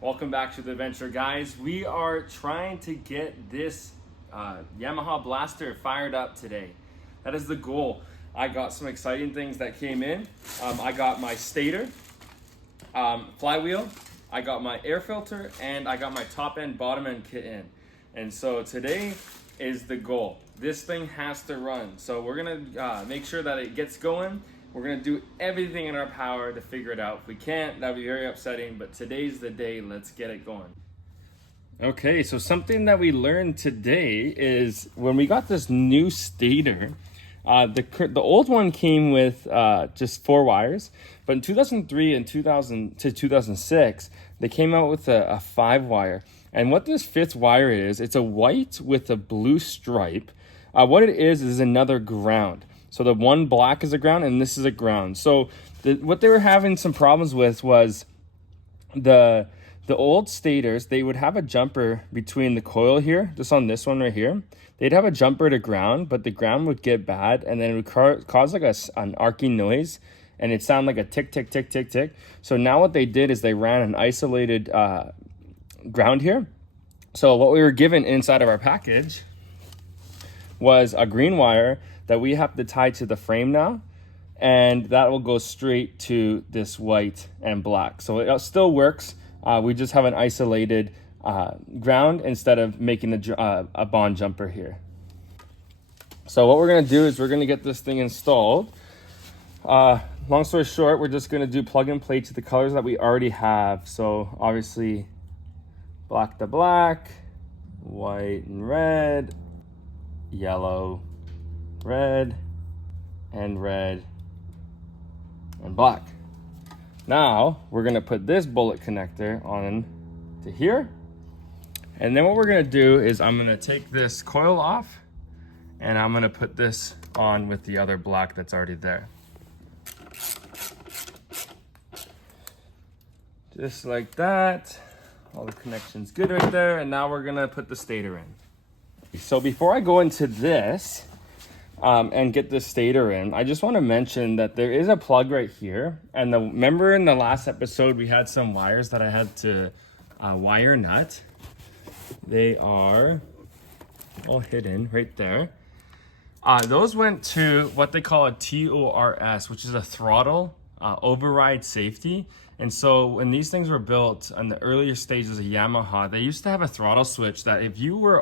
Welcome back to the adventure, guys. We are trying to get this Yamaha blaster fired up today. That is the goal. I got some exciting things that came in. I got my stator, flywheel, I got my air filter, and I got my top end, bottom end kit in. And so today is the goal. This thing has to run. So we're gonna make sure that it gets going. We're gonna do everything in our power to figure it out. If we can't, that'd be very upsetting, but today's the day. Let's get it going. Okay, so something that we learned today is when we got this new stator, the old one came with just 4 wires, but in 2003 and 2000 to 2006, they came out with a 5 wire. And what this 5th wire is, it's a white with a blue stripe. What it is another ground. So the one black is a ground and this is a ground. So what they were having some problems with was the old stators. They would have a jumper between the coil here, just on this one right here. They'd have a jumper to ground, but the ground would get bad and then it would cause like an arcing noise and it sounded like a tick, tick, tick, tick, tick. So now what they did is they ran an isolated ground here. So what we were given inside of our package was a green wire that we have to tie to the frame now, and that will go straight to this white and black. So it still works. We just have an isolated ground instead of making a bond jumper here. So what we're gonna do is we're gonna get this thing installed. Long story short, we're just gonna do plug and play to the colors that we already have. So obviously black to black, white and red, yellow, red and black. Now we're gonna put this bullet connector on to here, and then what we're gonna do is I'm gonna take this coil off and I'm gonna put this on with the other black that's already there, just like that. All the connections good right there, and now we're gonna put the stator in. So before I go into this and get the stator in, I just want to mention that there is a plug right here. And remember in the last episode, we had some wires that I had to wire nut. They are all hidden right there. Those went to what they call a TORS, which is a throttle override safety. And so when these things were built in the earlier stages of Yamaha, they used to have a throttle switch that if you were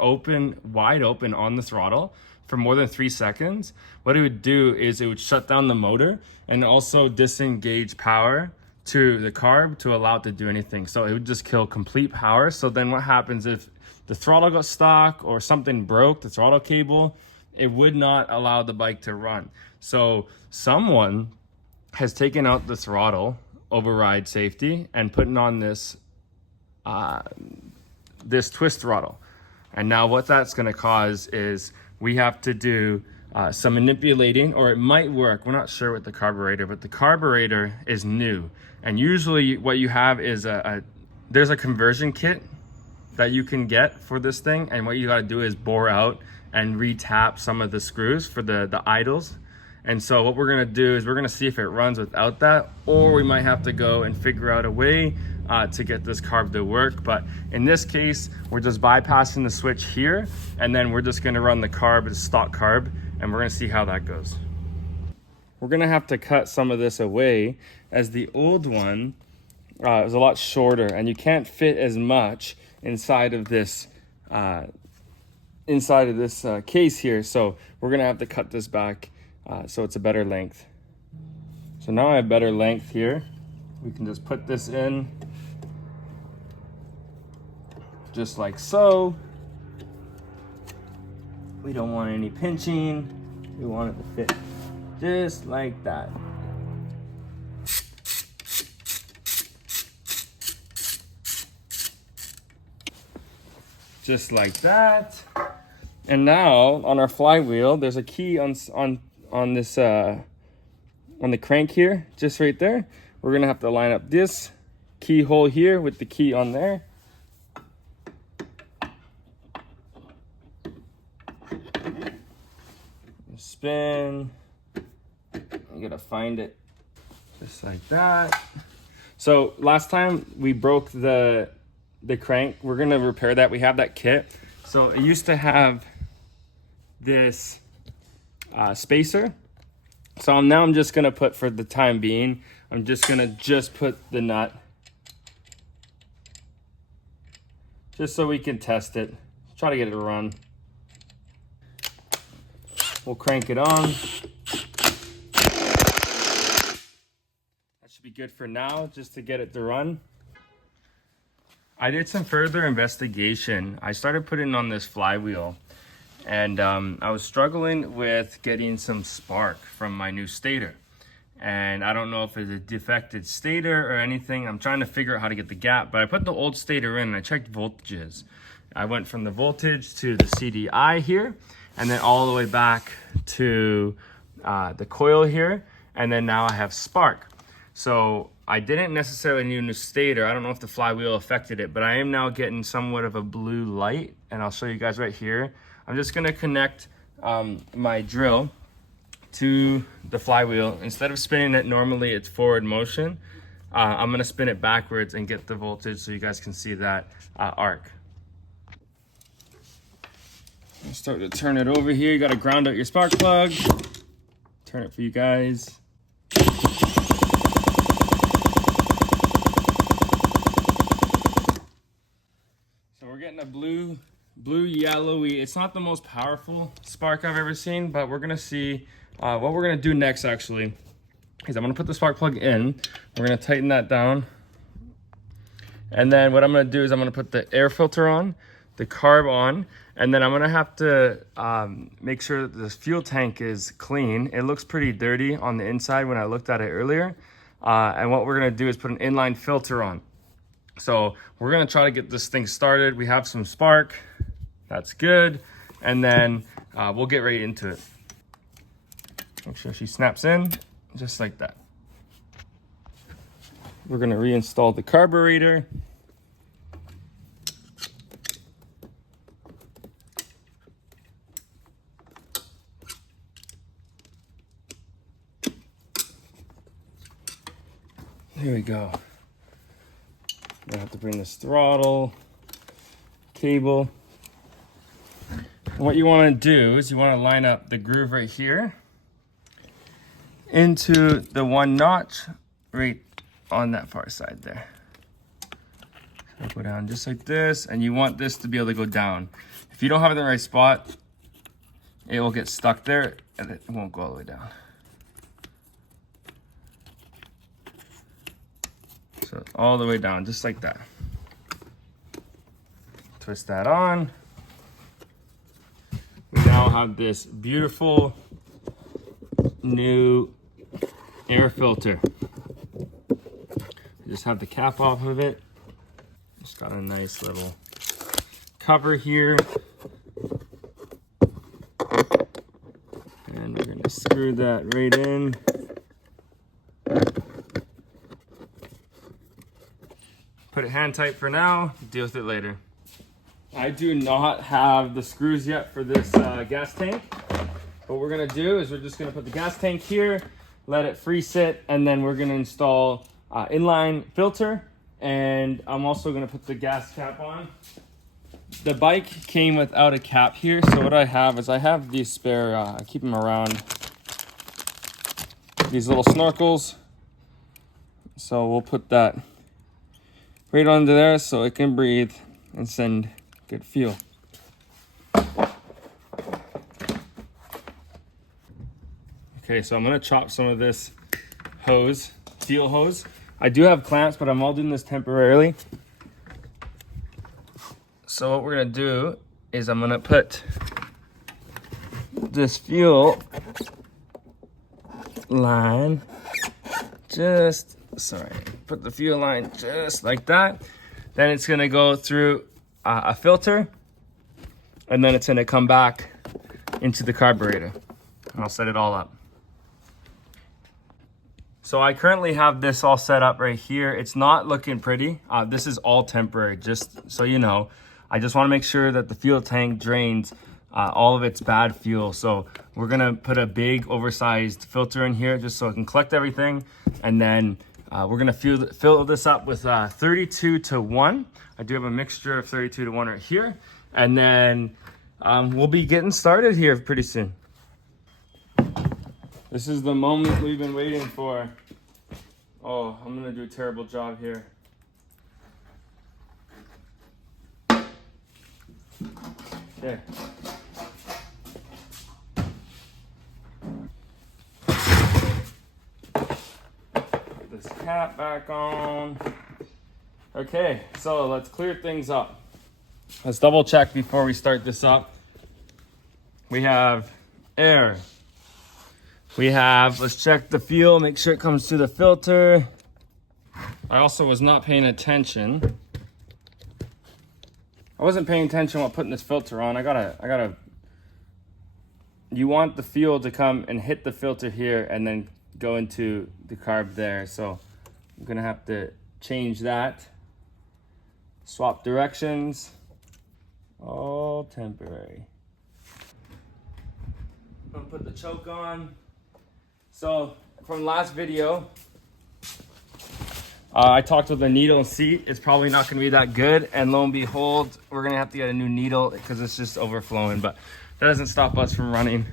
wide open on the throttle for more than 3 seconds, what it would do is it would shut down the motor and also disengage power to the carb to allow it to do anything. So it would just kill complete power. So then what happens if the throttle got stuck or something broke, the throttle cable, it would not allow the bike to run. So someone has taken out the throttle override safety and putting on this this twist throttle. And now what that's going to cause is we have to do some manipulating, or it might work. We're not sure with the carburetor, but the carburetor is new. And usually what you have is there's a conversion kit that you can get for this thing. And what you got to do is bore out and re-tap some of the screws for the idles. And so what we're gonna do is we're gonna see if it runs without that, or we might have to go and figure out a way to get this carb to work. But in this case, we're just bypassing the switch here, and then we're just gonna run the carb as stock carb, and we're gonna see how that goes. We're gonna have to cut some of this away, as the old one is a lot shorter, and you can't fit as much inside of this case here. So we're gonna have to cut this back so it's a better length. So now I have better length here. We can just put this in just like so. We don't want any pinching. We want it to fit just like that. Just like that. And now on our flywheel, there's a key on this on the crank here, just right there. We're gonna have to line up this keyhole here with the key on there. Spin. You gotta find it just like that. So last time we broke the the crank. We're gonna repair that. We have that kit. So it used to have this spacer. So now I'm just gonna put, for the time being, I'm just gonna put the nut, just so we can test it. Try to get it to run. We'll crank it on. That should be good for now, just to get it to run. I did some further investigation. I started putting on this flywheel, and I was struggling with getting some spark from my new stator. And I don't know if it's a defected stator or anything. I'm trying to figure out how to get the gap, but I put the old stator in and I checked voltages. I went from the voltage to the CDI here, and then all the way back to the coil here, and then now I have spark. So I didn't necessarily need a new stator. I don't know if the flywheel affected it, but I am now getting somewhat of a blue light, and I'll show you guys right here. I'm just gonna connect my drill to the flywheel. Instead of spinning it normally, it's forward motion. I'm gonna spin it backwards and get the voltage so you guys can see that arc. I'll start to turn it over here. You gotta ground out your spark plug. Turn it for you guys. So we're getting a blue yellowy. It's not the most powerful spark I've ever seen, but we're gonna see what we're gonna do next. Actually, is I'm gonna put the spark plug in. We're gonna tighten that down, and then what I'm gonna do is I'm gonna put the air filter on, the carb on, and then I'm gonna have to make sure that this fuel tank is clean. It looks pretty dirty on the inside when I looked at it earlier. And what we're gonna do is put an inline filter on. So we're gonna try to get this thing started. We have some spark, that's good. And then we'll get right into it. Make sure she snaps in, just like that. We're gonna reinstall the carburetor. Here we go. I'm gonna have to bring this throttle cable. And what you want to do is you want to line up the groove right here into the one notch right on that far side there. So go down just like this, and you want this to be able to go down. If you don't have it in the right spot, it will get stuck there and it won't go all the way down. So all the way down, just like that. Twist that on. We now have this beautiful new air filter. Just have the cap off of it. Just got a nice little cover here. And we're gonna screw that right in. Put it hand tight for now, deal with it later. I do not have the screws yet for this gas tank. What we're gonna do is we're just gonna put the gas tank here, let it free sit, and then we're gonna install inline filter, and I'm also gonna put the gas cap on. The bike came without a cap here, so what I have is I have these spare, I keep them around, these little snorkels. So we'll put that right onto there so it can breathe and send good fuel. Okay, so I'm gonna chop some of this hose, steel hose. I do have clamps, but I'm all doing this temporarily. So what we're gonna do is I'm gonna put this fuel line put the fuel line just like that. Then it's gonna go through a filter, and then it's gonna come back into the carburetor. And I'll set it all up. So I currently have this all set up right here. It's not looking pretty. This is all temporary, just so you know. I just wanna make sure that the fuel tank drains all of its bad fuel. So we're gonna put a big oversized filter in here just so it can collect everything. And then We're gonna fill this up with 32 to 1. I do have a mixture of 32 to 1 right here. And then we'll be getting started here pretty soon. This is the moment we've been waiting for. Oh, I'm gonna do a terrible job here. Okay. Put this cap back on. Okay, so let's clear things up. Let's double check before we start this up. We have air. Let's check the fuel, make sure it comes through the filter. I also was not paying attention. I wasn't paying attention while putting this filter on. You want the fuel to come and hit the filter here and then go into the carb there. So I'm gonna have to change that. Swap directions. All temporary. I'm gonna put the choke on. So from last video, I talked with the needle and seat. It's probably not gonna be that good. And lo and behold, we're gonna have to get a new needle because it's just overflowing, but that doesn't stop us from running.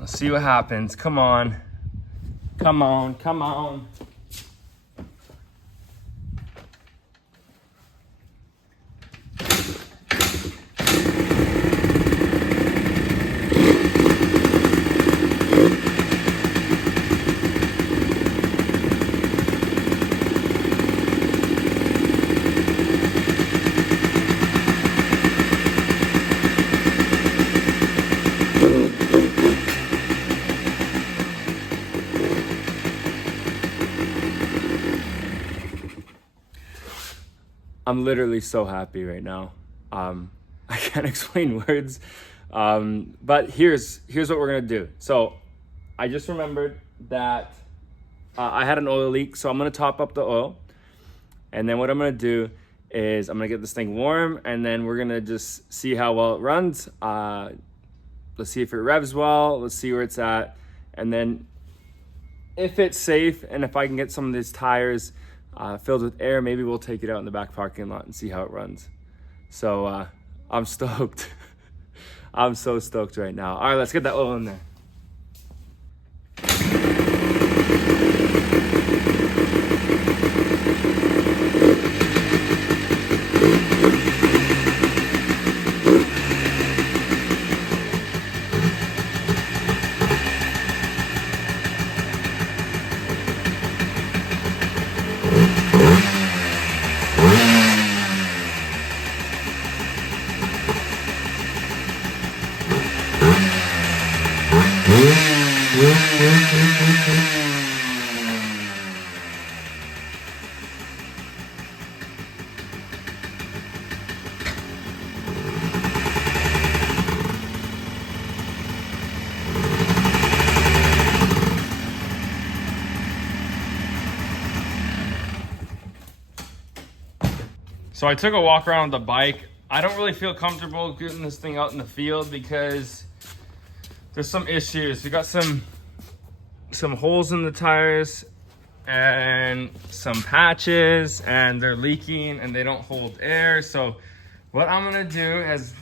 Let's see what happens. Come on. Come on, come on. I'm literally so happy right now. I can't explain words, but here's what we're gonna do. So I just remembered that I had an oil leak, so I'm gonna top up the oil. And then what I'm gonna do is I'm gonna get this thing warm, and then we're gonna just see how well it runs. Let's see if it revs well, let's see where it's at. And then if it's safe, and if I can get some of these tires filled with air, maybe we'll take it out in the back parking lot and see how it runs. So I'm stoked. I'm so stoked right now. All right, let's get that oil in there. So I took a walk around the bike. I don't really feel comfortable getting this thing out in the field because there's some issues. We got some holes in the tires and some patches, and they're leaking and they don't hold air. So what I'm gonna do, as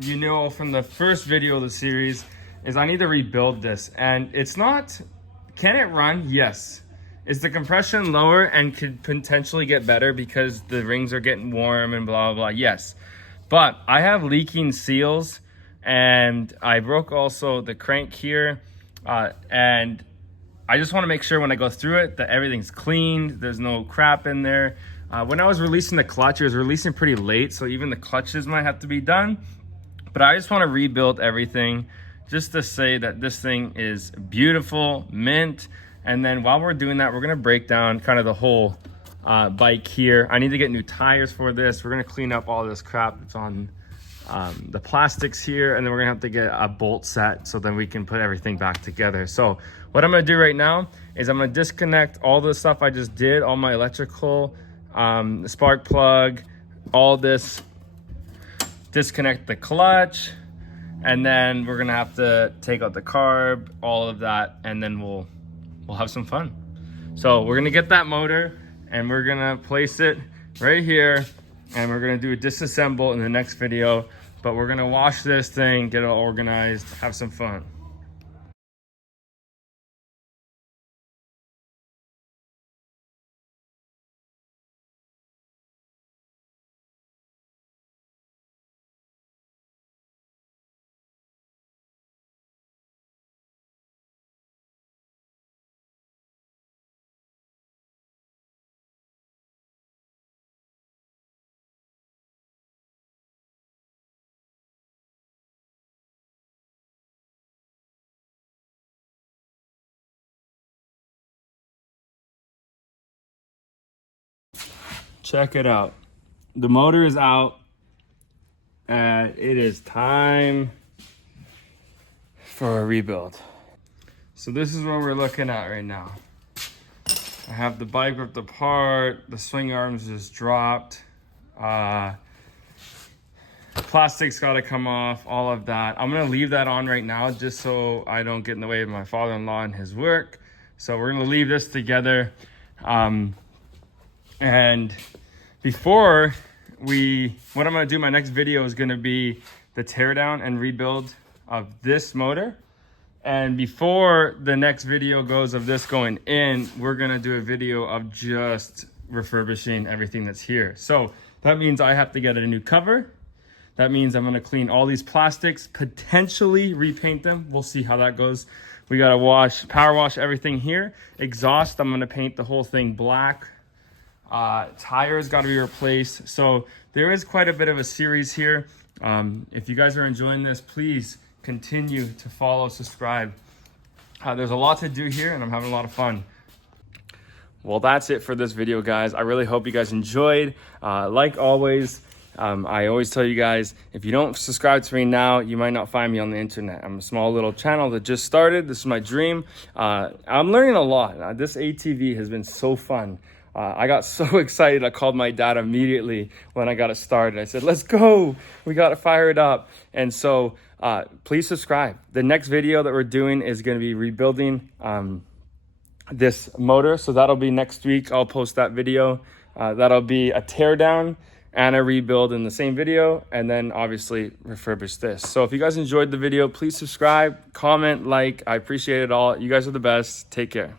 you know from the first video of the series, is I need to rebuild this. And it's not, can it run? Yes. Is the compression lower and could potentially get better because the rings are getting warm and blah, blah, blah? Yes. But I have leaking seals, and I broke also the crank here. And I just want to make sure when I go through it that everything's cleaned, there's no crap in there. When I was releasing the clutch, it was releasing pretty late, so even the clutches might have to be done. But I just want to rebuild everything just to say that this thing is beautiful, mint. And then while we're doing that, we're gonna break down kind of the whole bike here. I need to get new tires for this. We're gonna clean up all this crap that's on the plastics here, and then we're gonna have to get a bolt set so then we can put everything back together. So what I'm gonna do right now is I'm gonna disconnect all the stuff I just did, all my electrical, the spark plug, all this, disconnect the clutch, and then we're gonna have to take out the carb, all of that, and then we'll have some fun. So we're gonna get that motor and we're gonna place it right here and we're gonna do a disassemble in the next video, but we're gonna wash this thing, get it all organized, have some fun. Check it out. The motor is out and it is time for a rebuild. So this is what we're looking at right now. I have the bike ripped apart, the swing arms just dropped, plastic's got to come off, all of that. I'm gonna leave that on right now just so I don't get in the way of my father-in-law and his work. So we're gonna leave this together. And before what I'm gonna do, my next video is gonna be the teardown and rebuild of this motor. And before the next video goes of this going in, we're gonna do a video of just refurbishing everything that's here. So that means I have to get a new cover. That means I'm gonna clean all these plastics, potentially repaint them. We'll see how that goes. We gotta power wash everything here. Exhaust, I'm gonna paint the whole thing black. Tires got to be replaced. So there is quite a bit of a series here. If you guys are enjoying this, please continue to follow, subscribe. There's a lot to do here and I'm having a lot of fun. Well, that's it for this video, guys. I really hope you guys enjoyed. Like always, I always tell you guys, if you don't subscribe to me now, you might not find me on the internet. I'm a small little channel that just started. This is my dream. I'm learning a lot. This ATV has been so fun. I got so excited, I called my dad immediately when I got it started. I said, let's go, we got to fire it up. And so please subscribe. The next video that we're doing is going to be rebuilding this motor. So that'll be next week. I'll post that video. That'll be a teardown and a rebuild in the same video, and then obviously refurbish this. So if you guys enjoyed the video, please subscribe, comment, like. I appreciate it all. You guys are the best. Take care.